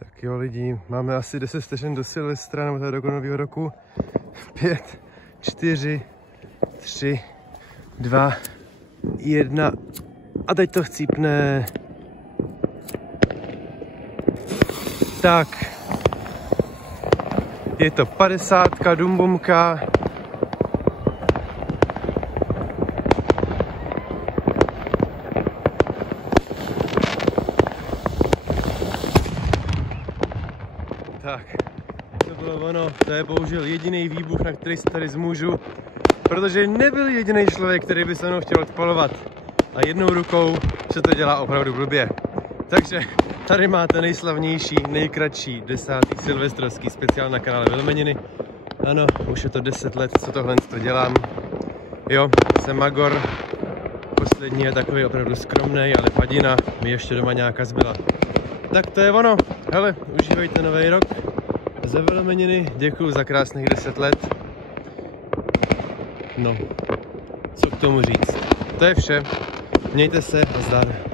Tak jo lidi, máme asi 10 vteřin do Silvestra, nebo teda do nového roku. 5, 4, 3, 2, 1 a teď to chcípne. Tak, je to 50 dumbumka. Tak, to bylo ono, to je bohužel jediný výbuch, na který se tady zmůžu, protože nebyl jediný člověk, který by se mnou chtěl odpalovat a jednou rukou se to dělá opravdu blbě. Takže tady máte nejslavnější, nejkratší 10. silvestrovský speciál na kanále Vilimeniny. Ano, už je to 10 let, co tohle dělám. Jo, jsem magor, poslední je takový opravdu skromnej, ale padina mi ještě doma nějaká zbyla. Tak to je ono. Hele, užívejte nový rok ze Vilimeniny, děkuju za krásných 10 let. No, co k tomu říct. To je vše. Mějte se a zdar.